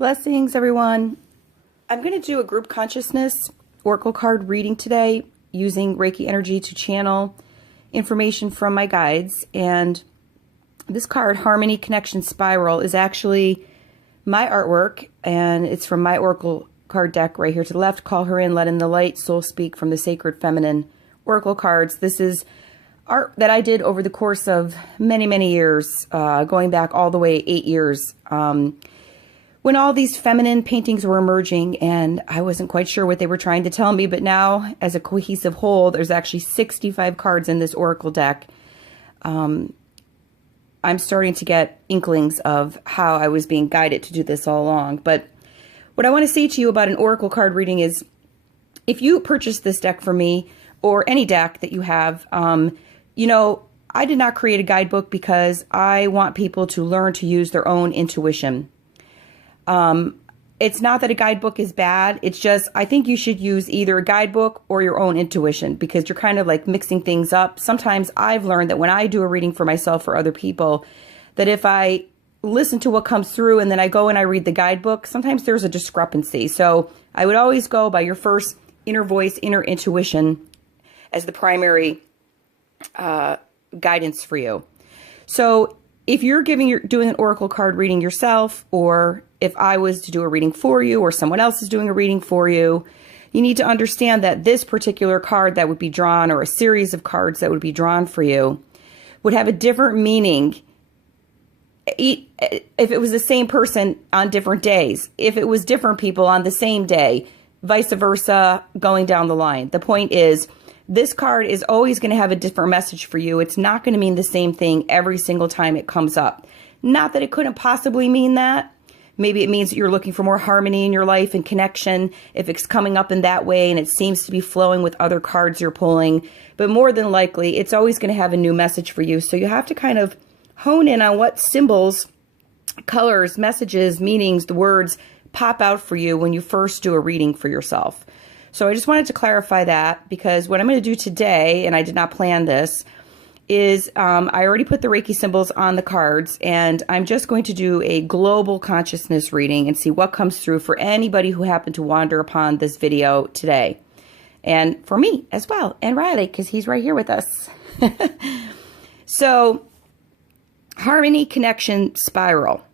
Blessings, everyone. I'm going to do a group consciousness oracle card reading today using Reiki energy to channel information from my guides. And this card, Harmony Connection Spiral, is actually my artwork, and it's from my oracle card deck right here to the left. Call her in, let in the light, soul speak from the sacred feminine oracle cards. This is art that I did over the course of many, many years, going back all the way 8 years. When all these feminine paintings were emerging, and I wasn't quite sure what they were trying to tell me, but now as a cohesive whole, there's actually 65 cards in this oracle deck. I'm starting to get inklings of how I was being guided to do this all along. But what I want to say to you about an oracle card reading is, if you purchase this deck from me, or any deck that you have, you know, I did not create a guidebook because I want people to learn to use their own intuition. It's not that a guidebook is bad. It's just, I think you should use either a guidebook or your own intuition, because you're kind of like mixing things up. Sometimes I've learned that when I do a reading for myself or other people, that if I listen to what comes through and then I go and I read the guidebook, sometimes there's a discrepancy. So I would always go by your first inner voice, inner intuition as the primary guidance for you. So if you're doing an oracle card reading yourself, or if I was to do a reading for you, or someone else is doing a reading for you, you need to understand that this particular card that would be drawn, or a series of cards that would be drawn for you, would have a different meaning if it was the same person on different days, if it was different people on the same day, vice versa, going down the line. The point is, this card is always going to have a different message for you. It's not going to mean the same thing every single time it comes up. Not that it couldn't possibly mean that. Maybe it means that you're looking for more harmony in your life and connection if it's coming up in that way and it seems to be flowing with other cards you're pulling. But more than likely, it's always going to have a new message for you. So you have to kind of hone in on what symbols, colors, messages, meanings, the words pop out for you when you first do a reading for yourself. So I just wanted to clarify that, because what I'm going to do today, and I did not plan this, is I already put the Reiki symbols on the cards, and I'm just going to do a global consciousness reading and see what comes through for anybody who happened to wander upon this video today. And for me as well, and Riley, because he's right here with us. So, Harmony Connection Spiral.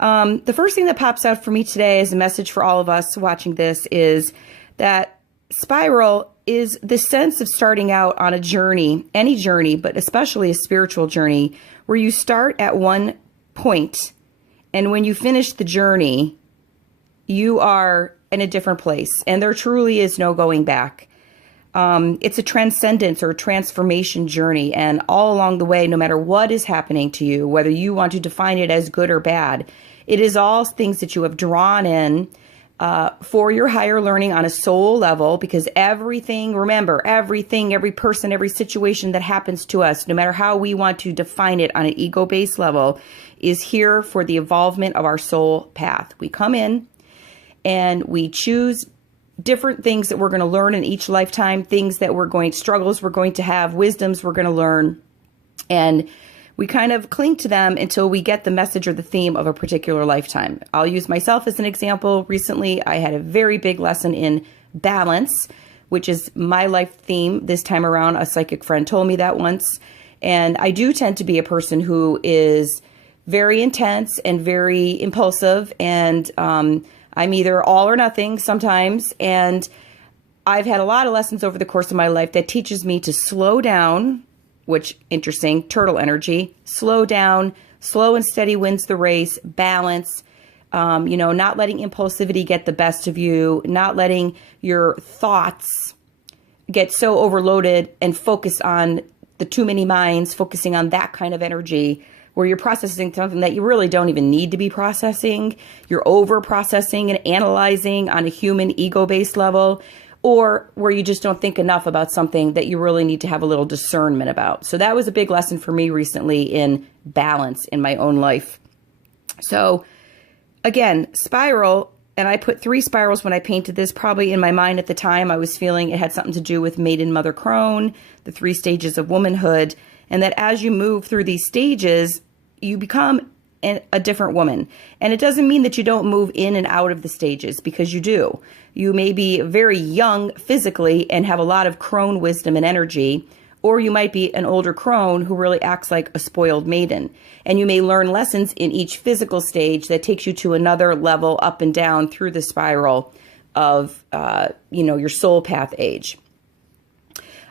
The first thing that pops out for me today as a message for all of us watching this is that spiral is the sense of starting out on a journey, any journey, but especially a spiritual journey, where you start at one point, and when you finish the journey, you are in a different place, and there truly is no going back. It's a transcendence or a transformation journey, and all along the way, no matter what is happening to you, whether you want to define it as good or bad, it is all things that you have drawn in for your higher learning on a soul level, because everything, remember, everything, every person, every situation that happens to us, no matter how we want to define it on an ego-based level, is here for the evolvement of our soul path. We come in and we choose different things that we're going to learn in each lifetime, struggles we're going to have, wisdoms we're going to learn, and we kind of cling to them until we get the message or the theme of a particular lifetime. I'll use myself as an example. Recently, I had a very big lesson in balance, which is my life theme this time around. A psychic friend told me that once. And I do tend to be a person who is very intense and very impulsive. And I'm either all or nothing sometimes. And I've had a lot of lessons over the course of my life that teaches me to slow down, which, interesting, turtle energy, slow down, slow and steady wins the race, balance, not letting impulsivity get the best of you, not letting your thoughts get so overloaded and focus on the too many minds, focusing on that kind of energy where you're processing something that you really don't even need to be processing. You're over processing and analyzing on a human ego-based level, or where you just don't think enough about something that you really need to have a little discernment about. So that was a big lesson for me recently in balance in my own life. So again, spiral, and I put 3 spirals when I painted this, probably in my mind at the time. I was feeling it had something to do with maiden, mother, crone, the 3 stages of womanhood, and that as you move through these stages, you become a different woman. And it doesn't mean that you don't move in and out of the stages, because you do. You may be very young physically and have a lot of crone wisdom and energy, or you might be an older crone who really acts like a spoiled maiden. And you may learn lessons in each physical stage that takes you to another level up and down through the spiral of, your soul path age.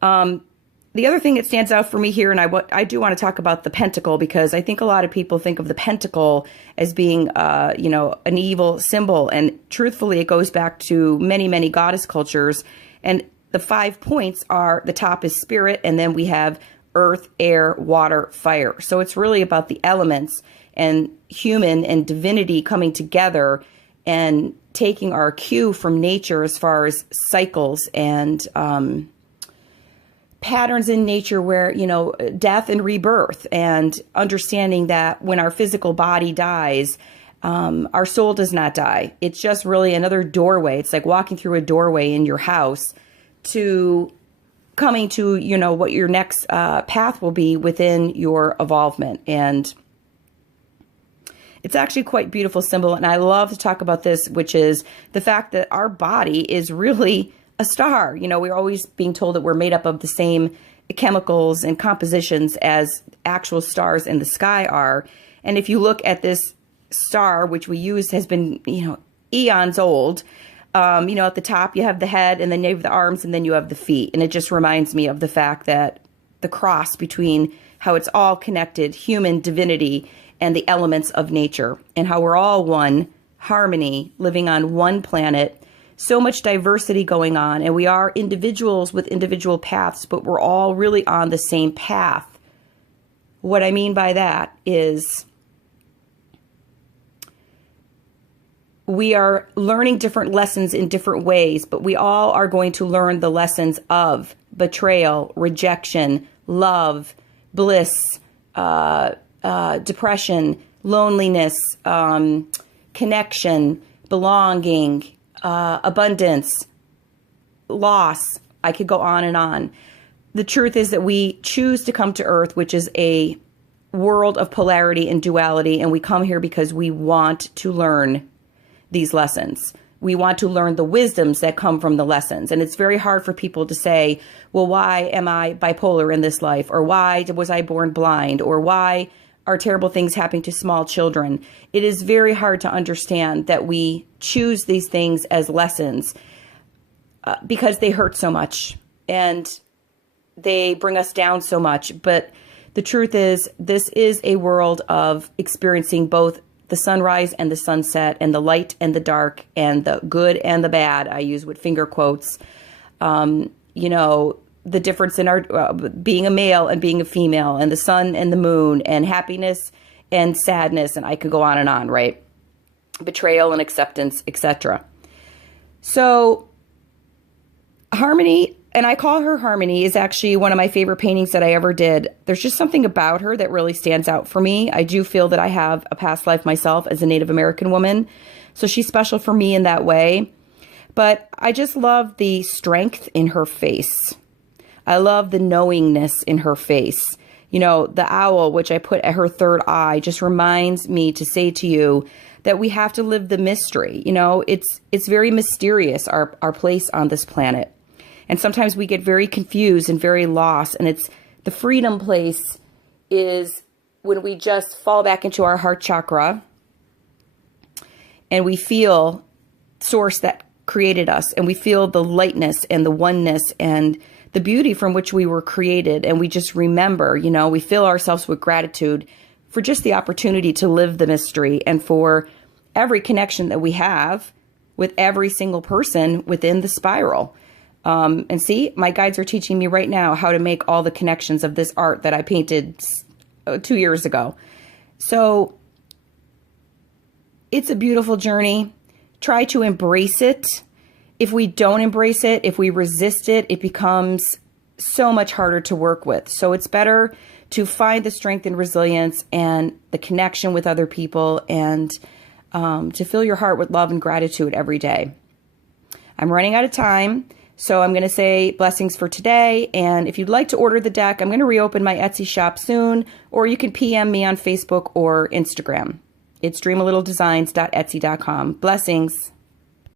The other thing that stands out for me here, and I do want to talk about the pentacle, because I think a lot of people think of the pentacle as being, an evil symbol. And truthfully, it goes back to many, many goddess cultures. And the 5 points are, the top is spirit, and then we have earth, air, water, fire. So it's really about the elements and human and divinity coming together and taking our cue from nature as far as cycles and patterns in nature where, death and rebirth, and understanding that when our physical body dies, our soul does not die. It's just really another doorway. It's like walking through a doorway in your house to coming to, what your next path will be within your evolvement. And it's actually quite beautiful symbol. And I love to talk about this, which is the fact that our body is really a star. We're always being told that we're made up of the same chemicals and compositions as actual stars in the sky are. And if you look at this star, which we use has been, eons old, at the top you have the head, and then you have the arms, and then you have the feet. And it just reminds me of the fact that the cross between how it's all connected, human divinity, and the elements of nature, and how we're all one, harmony, living on one planet. So much diversity going on, and we are individuals with individual paths, but we're all really on the same path. What I mean by that is we are learning different lessons in different ways, but we all are going to learn the lessons of betrayal, rejection, love, bliss, depression, loneliness, connection, belonging, abundance, loss. I could go on and on. The truth is that we choose to come to Earth, which is a world of polarity and duality, and we come here because we want to learn these lessons. We want to learn the wisdoms that come from the lessons. And it's very hard for people to say, well, why am I bipolar in this life? Or why was I born blind? Or why are terrible things happening to small children? It is very hard to understand that we choose these things as lessons because they hurt so much and they bring us down so much. But the truth is, this is a world of experiencing both the sunrise and the sunset, and the light and the dark, and the good and the bad. I use with finger quotes. The difference in our being a male and being a female, and the sun and the moon, and happiness and sadness, and I could go on and on, right? Betrayal and acceptance, etc. So Harmony, and I call her Harmony, is actually one of my favorite paintings that I ever did. There's just something about her that really stands out for me. I do feel that I have a past life myself as a Native American woman, so she's special for me in that way. But I just love the strength in her face. I love the knowingness in her face. The owl, which I put at her third eye, just reminds me to say to you that we have to live the mystery. It's very mysterious, our place on this planet. And sometimes we get very confused and very lost. And it's the freedom place is when we just fall back into our heart chakra and we feel source that created us, and we feel the lightness and the oneness and the beauty from which we were created. And we just remember, we fill ourselves with gratitude for just the opportunity to live the mystery, and for every connection that we have with every single person within the spiral. And see, my guides are teaching me right now how to make all the connections of this art that I painted 2 years ago. So it's a beautiful journey. Try to embrace it. If we don't embrace it, if we resist it, it becomes so much harder to work with. So it's better to find the strength and resilience and the connection with other people, and to fill your heart with love and gratitude every day. I'm running out of time. So I'm going to say blessings for today. And if you'd like to order the deck, I'm going to reopen my Etsy shop soon, or you can PM me on Facebook or Instagram. It's dreamalittledesigns.etsy.com. Blessings.